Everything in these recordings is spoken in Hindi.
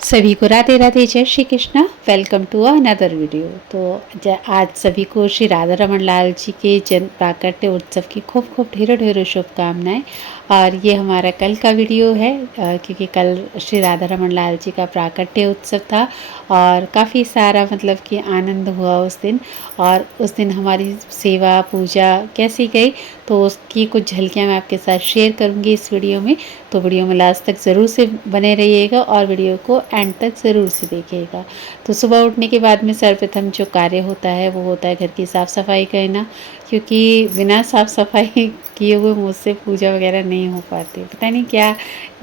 सभी को राधे राधे, जय Shri Krishna. Welcome to another video. तो आज सभी को श्री राधा रमन लाल जी के जन्म प्राकट्य उत्सव की खूब खूब ढेरों ढेरों शुभकामनाएं। और ये हमारा कल का वीडियो है, क्योंकि कल श्री राधा रमन लाल जी का प्राकट्य उत्सव था और काफ़ी सारा मतलब कि आनंद हुआ उस दिन। और उस दिन हमारी सेवा पूजा कैसी गई तो उसकी कुछ झलकियाँ मैं आपके साथ शेयर करूँगी इस वीडियो में। तो वीडियो में लास्ट तक ज़रूर से बने रहिएगा और वीडियो को एंड तक ज़रूर से देखिएगा। तो सुबह उठने के बाद में सर्वप्रथम जो कार्य होता है वो होता है घर की साफ़ सफाई करना, क्योंकि बिना साफ़ सफाई किए हुए मुझसे पूजा वगैरह नहीं हो पाती। पता नहीं क्या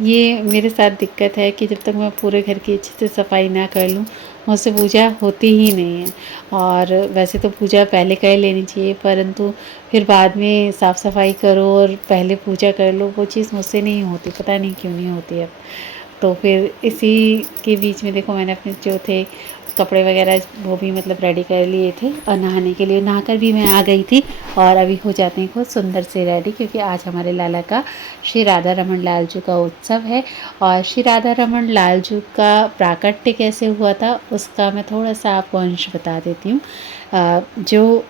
ये मेरे साथ दिक्कत है कि जब तक मैं पूरे घर की अच्छे से सफाई ना कर लूँ मुझसे पूजा होती ही नहीं है। और वैसे तो पूजा पहले कर लेनी चाहिए, परंतु फिर बाद में साफ़ सफाई करो और पहले पूजा कर लो, वो चीज़ मुझसे नहीं होती, पता नहीं क्यों नहीं होती अब। तो फिर इसी के बीच में देखो मैंने अपने जो थे कपड़े वगैरह वो भी मतलब रेडी कर लिए थे और नहाने के लिए नहाकर भी मैं आ गई थी। और अभी हो जाते हैं खुद सुंदर से रेडी, क्योंकि आज हमारे लाला का श्री राधा रमन लाल जी का उत्सव है। और श्री राधा रमन लाल जी का प्राकट्य कैसे हुआ था उसका मैं थोड़ा सा आपको अंश बता देती हूँ। जो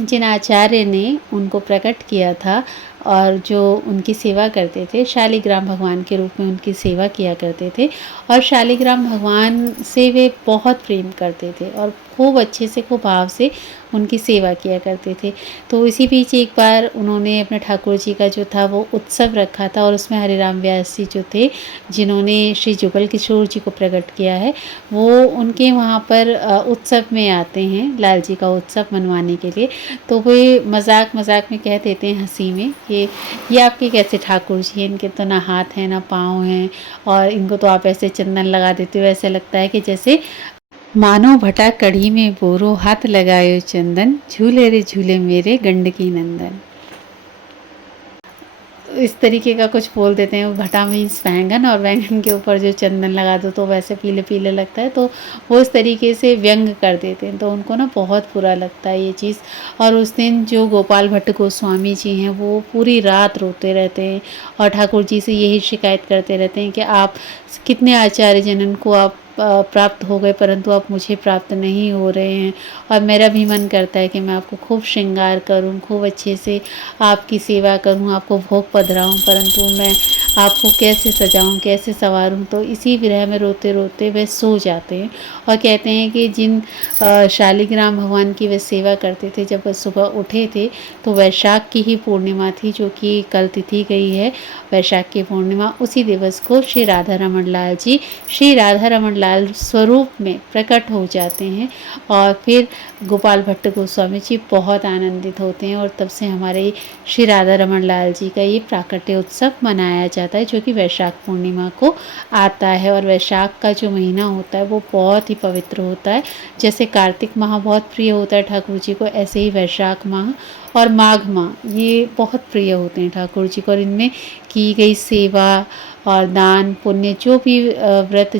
जिन आचार्य ने उनको प्रकट किया था और जो उनकी सेवा करते थे, शालिग्राम भगवान के रूप में उनकी सेवा किया करते थे। और शालिग्राम भगवान से वे बहुत प्रेम करते थे और खूब अच्छे से खूब भाव से उनकी सेवा किया करते थे। तो इसी बीच एक बार उन्होंने अपने ठाकुर जी का जो था वो उत्सव रखा था और उसमें हरिराम व्यास जी जो थे जिन्होंने श्री जुगल किशोर जी को प्रकट किया है, वो उनके वहाँ पर उत्सव में आते हैं लाल जी का उत्सव मनवाने के लिए। तो वे मजाक मजाक में कह देते हैं हंसी में कि ये आपके कैसे ठाकुर जी हैं, इनके तो ना हाथ हैं ना पाँव हैं और इनको तो आप ऐसे चंदन लगा देते हो, ऐसे लगता है कि जैसे मानो भटा कढ़ी में बोरो, हाथ लगायो चंदन, झूले रे झूले मेरे गंडकी नंदन। इस तरीके का कुछ बोल देते हैं। भटा मीन्स बैंगन और बैंगन के ऊपर जो चंदन लगा दो तो वैसे पीले पीले लगता है, तो वो इस तरीके से व्यंग कर देते हैं। तो उनको ना बहुत बुरा लगता है ये चीज़। और उस दिन जो गोपाल भट्ट गोस्वामी जी हैं वो पूरी रात रोते रहते हैं और ठाकुर जी से यही शिकायत करते रहते हैं कि आप कितने आचार्य जनन को आप प्राप्त हो गए परंतु आप मुझे प्राप्त नहीं हो रहे हैं। और मेरा भी मन करता है कि मैं आपको खूब श्रृंगार करूं, खूब अच्छे से आपकी सेवा करूं, आपको भोग पधराऊं, परंतु मैं आपको कैसे सजाऊं, कैसे संवारूं। तो इसी विरह में रोते रोते वे सो जाते हैं और कहते हैं कि जिन शालिग्राम भगवान की वे सेवा करते थे, जब वह सुबह उठे थे तो वैशाख की ही पूर्णिमा थी, जो कि कल तिथि गई है वैशाख की पूर्णिमा। उसी दिवस को श्री राधा रमन लाल जी श्री राधा रमन लाल स्वरूप में प्रकट हो जाते हैं। और फिर गोपाल भट्ट गोस्वामी जी बहुत आनंदित होते हैं और तब से हमारे श्री राधा रमन लाल जी का ये प्राकट्य उत्सव मनाया जाता है, जो कि वैशाख पूर्णिमा को आता है। और वैशाख का जो महीना होता है वो बहुत ही पवित्र होता है। जैसे कार्तिक माह बहुत प्रिय होता है ठाकुर जी को, ऐसे ही वैशाख माह और माघ माह ये बहुत प्रिय होते हैं ठाकुर जी को। और इनमें की गई सेवा और दान पुण्य जो भी व्रत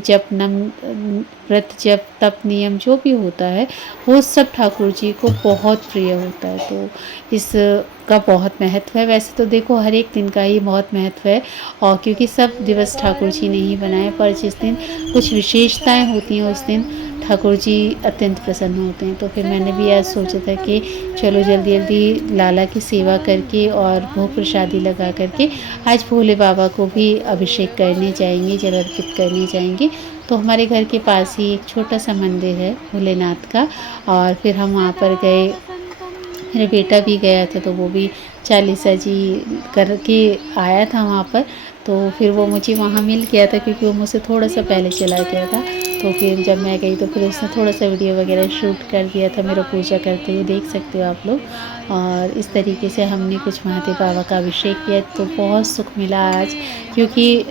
जप तप नियम जो भी होता है वो सब ठाकुर जी को बहुत प्रिय होता है। तो इस का बहुत महत्व है। वैसे तो देखो हर एक दिन का ही बहुत महत्व है, और क्योंकि सब दिवस ठाकुर जी ने ही बनाए, पर जिस दिन कुछ विशेषताएं होती हैं उस दिन ठाकुर जी अत्यंत प्रसन्न होते हैं। तो फिर मैंने भी आज सोचा था कि चलो जल्दी जल्दी लाला की सेवा करके और भोग प्रसादी लगा करके आज भोले बाबा को भी अभिषेक करने जाएंगे, जल अर्पित करने जाएंगे। तो हमारे घर के पास ही एक छोटा सा मंदिर है भोलेनाथ का, और फिर हम वहाँ पर गए। मेरा बेटा भी गया था तो वो भी चालीसा जी करके आया था वहाँ पर। तो फिर वो मुझे वहाँ मिल गया था, क्योंकि वो मुझसे थोड़ा सा पहले चला गया था। तो फिर जब मैं गई तो फिर उसने थोड़ा सा वीडियो वगैरह शूट कर दिया था मेरा पूजा करते हुए, देख सकते हो आप लोग। और इस तरीके से हमने कुछ महादेव बाबा का अभिषेक किया, तो बहुत सुख मिला आज। क्योंकि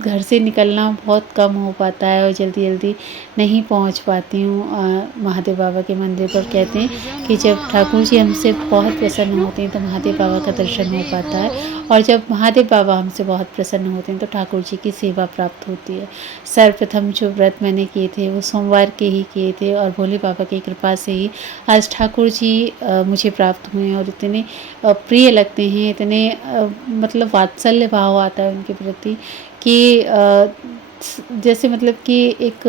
घर से निकलना बहुत कम हो पाता है और जल्दी जल्दी नहीं पहुंच पाती हूँ महादेव बाबा के मंदिर पर। कहते हैं कि जब ठाकुर जी हमसे बहुत प्रसन्न होते हैं तो महादेव बाबा का दर्शन हो पाता है, और जब महादेव बाबा हमसे बहुत प्रसन्न होते हैं तो ठाकुर जी की सेवा प्राप्त होती है। सर्वप्रथम जो व्रत मैंने किए थे वो सोमवार के ही किए थे, और भोले बाबा की कृपा से ही आज ठाकुर जी मुझे प्राप्त हुए हैं और इतने प्रिय लगते हैं, इतने मतलब वात्सल्य भाव आता है उनके प्रति कि जैसे मतलब कि एक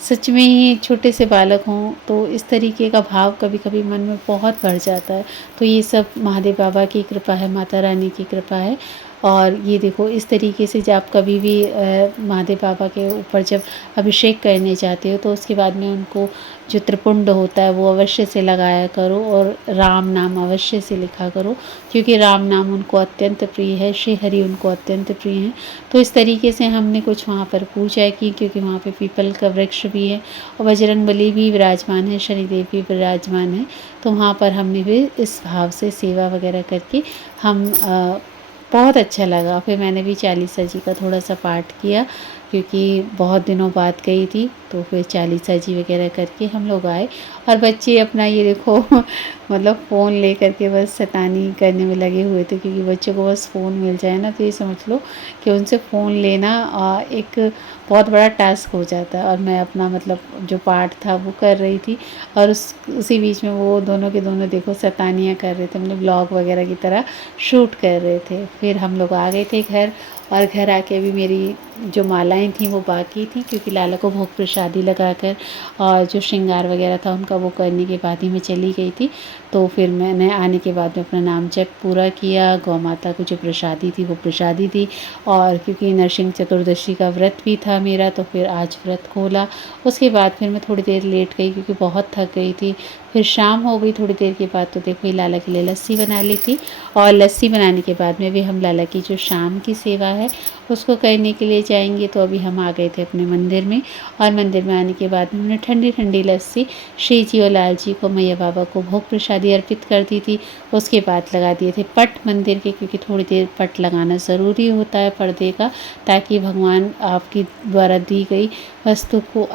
सच में ही छोटे से बालक हों, तो इस तरीके का भाव कभी-कभी मन में बहुत बढ़ जाता है। तो ये सब महादेव बाबा की कृपा है, माता रानी की कृपा है। और ये देखो इस तरीके से जब आप कभी भी महादेव बाबा के ऊपर जब अभिषेक करने जाते हो, तो उसके बाद में उनको जो त्रिपुंड होता है वो अवश्य से लगाया करो और राम नाम अवश्य से लिखा करो, क्योंकि राम नाम उनको अत्यंत प्रिय है, श्री हरि उनको अत्यंत प्रिय हैं। तो इस तरीके से हमने कुछ वहाँ पर पूजा की, क्योंकि वहाँ पे पीपल का वृक्ष भी है और बजरंगबली भी विराजमान है, शनिदेव भी विराजमान है। तो वहाँ पर हमने भी इस भाव से सेवा वगैरह करके हम बहुत अच्छा लगा। फिर मैंने भी चालीसा जी का थोड़ा-सा पाठ किया, क्योंकि बहुत दिनों बाद गई थी, तो फिर चालीसा जी वगैरह करके हम लोग आए। और बच्चे अपना ये देखो मतलब फ़ोन लेकर के बस शैतानी करने में लगे हुए थे, क्योंकि बच्चों को बस फ़ोन मिल जाए ना, तो ये समझ लो कि उनसे फ़ोन लेना एक बहुत बड़ा टास्क हो जाता है। और मैं अपना मतलब जो पाठ था वो कर रही थी, और उसी बीच में वो दोनों के दोनों देखो शैतानियाँ कर रहे थे, मतलब व्लॉग वगैरह की तरह शूट कर रहे थे। फिर हम लोग आ गए थे घर, और घर आके भी मेरी जो मालाएँ थीं वो बाकी थी, क्योंकि लाला को भोग प्रसादी लगाकर और जो श्रृंगार वगैरह था उनका वो करने के बाद ही मैं चली गई थी। तो फिर मैंने आने के बाद में अपना नाम जप पूरा किया, गौ माता को जो प्रसादी थी वो प्रसादी दी। और क्योंकि नरसिंह चतुर्दशी का व्रत भी था मेरा, तो फिर आज व्रत खोला। उसके बाद फिर मैं थोड़ी देर लेट गई, क्योंकि बहुत थक गई थी। फिर शाम हो गई थोड़ी देर के बाद, तो देखो ये लाला के लिए लस्सी बना ली थी। और लस्सी बनाने के बाद में भी हम लाला की जो शाम की सेवा है उसको करने के लिए जाएंगे। तो अभी हम आ गए थे अपने मंदिर में, और मंदिर में आने के बाद में हमने ठंडी ठंडी लस्सी श्री जी और लाल जी को, मैया बाबा को भोग प्रसादी अर्पित कर दी थी। उसके बाद लगा दिए थे पट मंदिर के, क्योंकि थोड़ी देर पट लगाना ज़रूरी होता है पर्दे का, ताकि भगवान आपकी द्वारा दी गई वस्तु को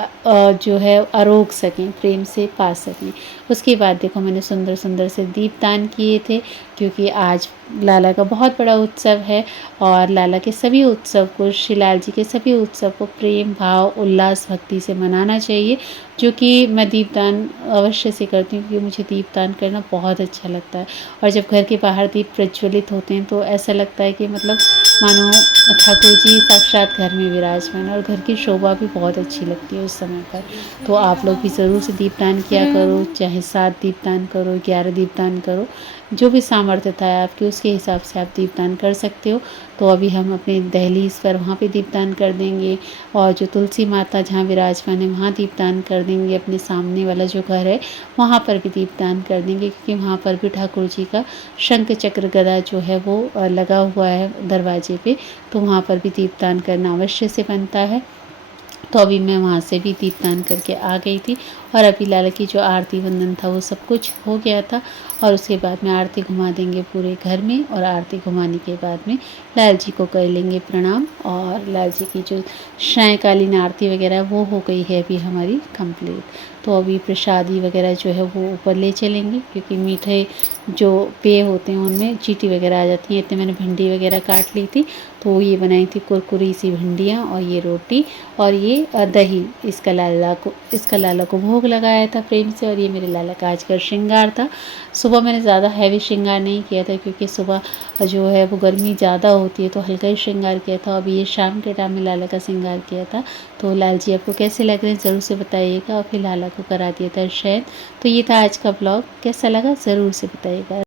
जो है आरोग सकें, प्रेम से पा सकें। उसके बाद देखो मैंने सुंदर सुंदर से दीपदान किए थे, क्योंकि आज लाला का बहुत बड़ा उत्सव है। और लाला के सभी उत्सव को, श्री लाल जी के सभी उत्सव को प्रेम भाव उल्लास भक्ति से मनाना चाहिए, जो कि मैं दीपदान अवश्य से करती हूँ, क्योंकि मुझे दीपदान करना बहुत अच्छा लगता है। और जब घर के बाहर दीप प्रज्वलित होते हैं तो ऐसा लगता है कि मतलब मानो ठाकुर जी साक्षात घर में विराजमान है, और घर की शोभा भी बहुत अच्छी लगती है उस समय पर। तो आप लोग भी ज़रूर से दीपदान किया करो, चाहे 7 दीपदान करो, 11 दीपदान करो, जो भी सामर्थ्यता है आपकी उसके हिसाब से आप दीपदान कर सकते हो। तो अभी हम अपने दहलीज पर वहाँ पे दीपदान कर देंगे, और जो तुलसी माता जहाँ विराजमान है वहाँ दीपदान कर देंगे। अपने सामने वाला जो घर है वहाँ पर भी दीपदान कर देंगे, क्योंकि वहाँ पर भी ठाकुर जी का शंख चक्र गदा जो है वो लगा हुआ है दरवाजे पे, तो वहाँ पर भी दीपदान करना अवश्य से बनता है। तो अभी मैं वहाँ से भी दीपदान करके आ गई थी, और अभी लाला की जो आरती वंदन था वो सब कुछ हो गया था। और उसके बाद में आरती घुमा देंगे पूरे घर में, और आरती घुमाने के बाद में लाल जी को कर लेंगे प्रणाम। और लाल जी की जो सायंकालीन आरती वगैरह वो हो गई है अभी हमारी कंप्लीट। तो अभी प्रसादी वगैरह जो है वो ऊपर ले चलेंगे, क्योंकि मीठे जो पेय होते हैं उनमें चींटी वगैरह आ जाती हैं। इतने मैंने भिंडी वगैरह काट ली थी, तो ये बनाई थी कुरकुरी सी भिंडियाँ, और ये रोटी, और ये दही। इसका लाला को भोग लगाया था प्रेम से। और ये मेरे लाला का आज का श्रृंगार था। सुबह मैंने ज़्यादा हैवी श्रृंगार नहीं किया था, क्योंकि सुबह जो है वो गर्मी ज़्यादा होती है, तो हल्का ही श्रृंगार किया था। अभी ये शाम के टाइम में लाला का श्रृंगार किया था। तो लाल जी आपको कैसे लग रहे हैं ज़रूर से बताइएगा। और फिर लाला को करा दिया था शयन। तो ये था आज का ब्लॉग, कैसा लगा ज़रूर से बताइएगा।